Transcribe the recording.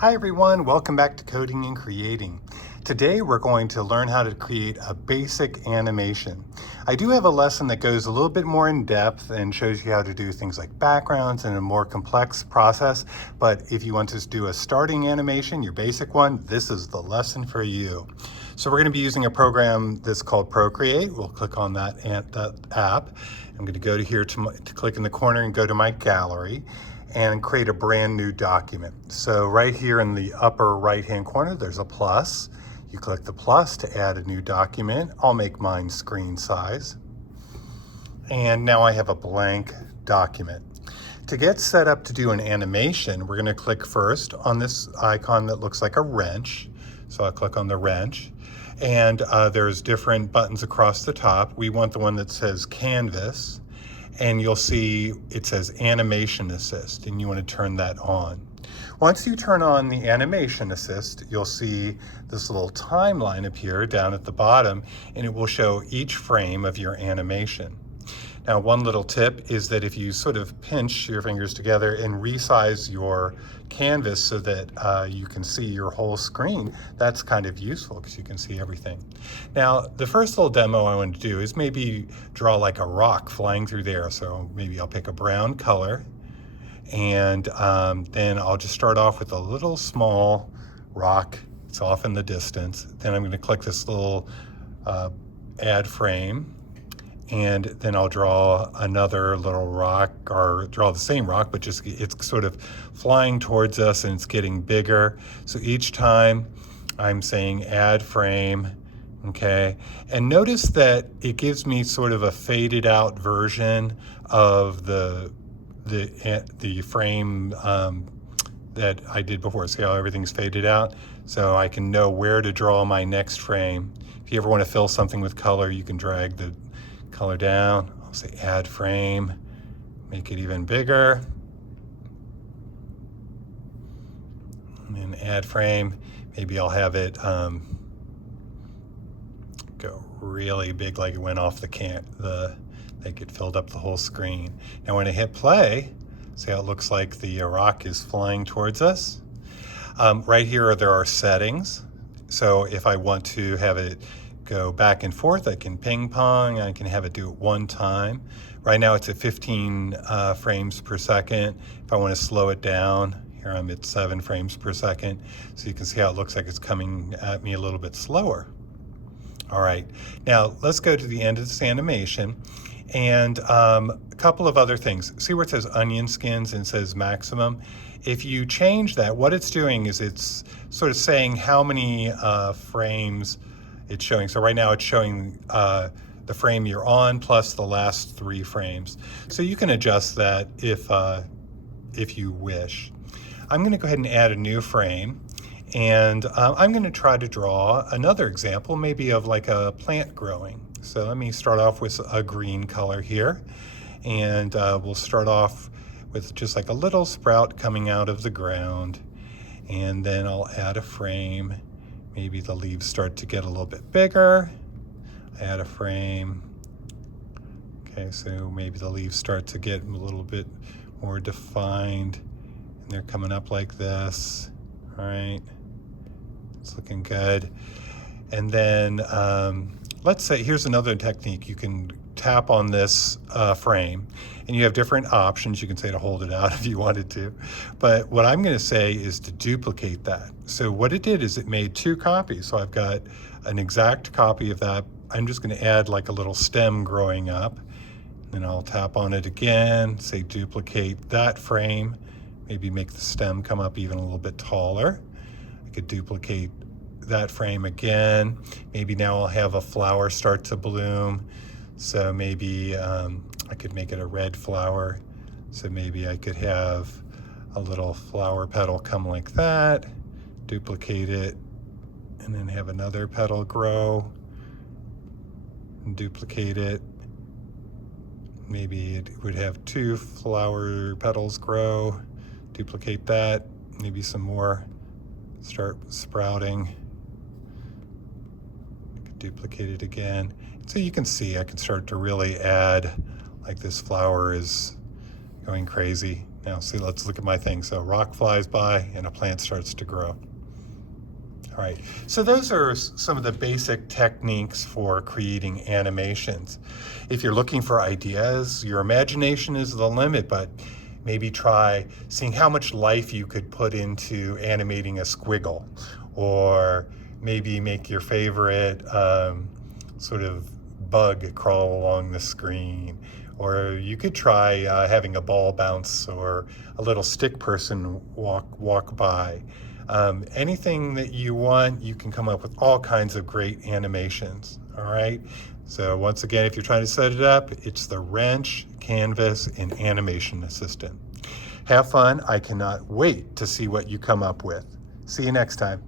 Hi everyone, welcome back to Coding and Creating. Today we're going to learn how to create a basic animation. I do have a lesson that goes a little bit more in depth and shows you how to do things like backgrounds and a more complex process, but if you want to do a starting animation, your basic one, this is the lesson for you. So we're going to be using a program that's called Procreate. We'll click on that app. I'm going to go to here to click in the corner and go to my gallery and create a brand new document. So right here in the upper right hand corner, there's a plus. You click the plus to add a new document. I'll make mine screen size. And now I have a blank document. To get set up to do an animation, we're gonna click first on this icon that looks like a wrench. So I'll click on the wrench. And there's different buttons across the top. We want the one that says canvas. And you'll see it says animation assist, and you want to turn that on. Once you turn on the animation assist, you'll see this little timeline appear down at the bottom, and it will show each frame of your animation. Now, one little tip is that if you sort of pinch your fingers together and resize your canvas so that you can see your whole screen, that's kind of useful because you can see everything. Now, the first little demo I want to do is maybe draw like a rock flying through the air. So maybe I'll pick a brown color, and then I'll just start off with a little small rock. It's off in the distance. Then I'm going to click this little add frame. And then I'll draw another little rock, or draw the same rock, but just it's sort of flying towards us and it's getting bigger. So each time I'm saying add frame, okay? And notice that it gives me sort of a faded out version of the frame that I did before. See how everything's faded out? So I can know where to draw my next frame. If you ever want to fill something with color, you can drag the color down. I'll say add frame, make it even bigger, and then add frame. Maybe I'll have it go really big, like it went off like it filled up the whole screen. Now when I hit play, see how it looks like the rock is flying towards us. Right here there are settings. So if I want to have it go back and forth, I can ping pong, I can have it do it one time. Right now it's at 15 frames per second. If I want to slow it down, here I'm at 7 frames per second. So you can see how it looks like it's coming at me a little bit slower. All right, now let's go to the end of this animation. And a couple of other things. See where it says onion skins and it says maximum? If you change that, what it's doing is it's sort of saying how many frames it's showing. So right now it's showing the frame you're on plus the last 3 frames. So you can adjust that if you wish. I'm going to go ahead and add a new frame, and I'm going to try to draw another example, maybe of like a plant growing. So let me start off with a green color here, and we'll start off with just like a little sprout coming out of the ground, and then I'll add a frame. Maybe the leaves start to get a little bit bigger. Add a frame. Okay, so maybe the leaves start to get a little bit more defined, and they're coming up like this. All right, it's looking good. And then let's say, here's another technique. You can tap on this frame, and you have different options. You can say to hold it out if you wanted to, but what I'm going to say is to duplicate that. So what it did is it made 2 copies. So I've got an exact copy of that. I'm just going to add like a little stem growing up, and I'll tap on it again, say duplicate that frame, maybe make the stem come up even a little bit taller. I could duplicate that frame again. Maybe now I'll have a flower start to bloom. So maybe I could make it a red flower. So maybe I could have a little flower petal come like that, duplicate it, and then have another petal grow, and duplicate it. Maybe it would have 2 flower petals grow, duplicate that, maybe some more start sprouting. I could duplicate it again. So you can see I can start to really add, like this flower is going crazy. Now see, let's look at my thing. So rock flies by and a plant starts to grow. All right, so those are some of the basic techniques for creating animations. If you're looking for ideas, your imagination is the limit, but maybe try seeing how much life you could put into animating a squiggle, or maybe make your favorite sort of bug crawl along the screen. Or you could try having a ball bounce or a little stick person walk by. Anything that you want, you can come up with all kinds of great animations, all right? So once again, if you're trying to set it up, it's the wrench, canvas, and animation assistant. Have fun. I cannot wait to see what you come up with. See you next time.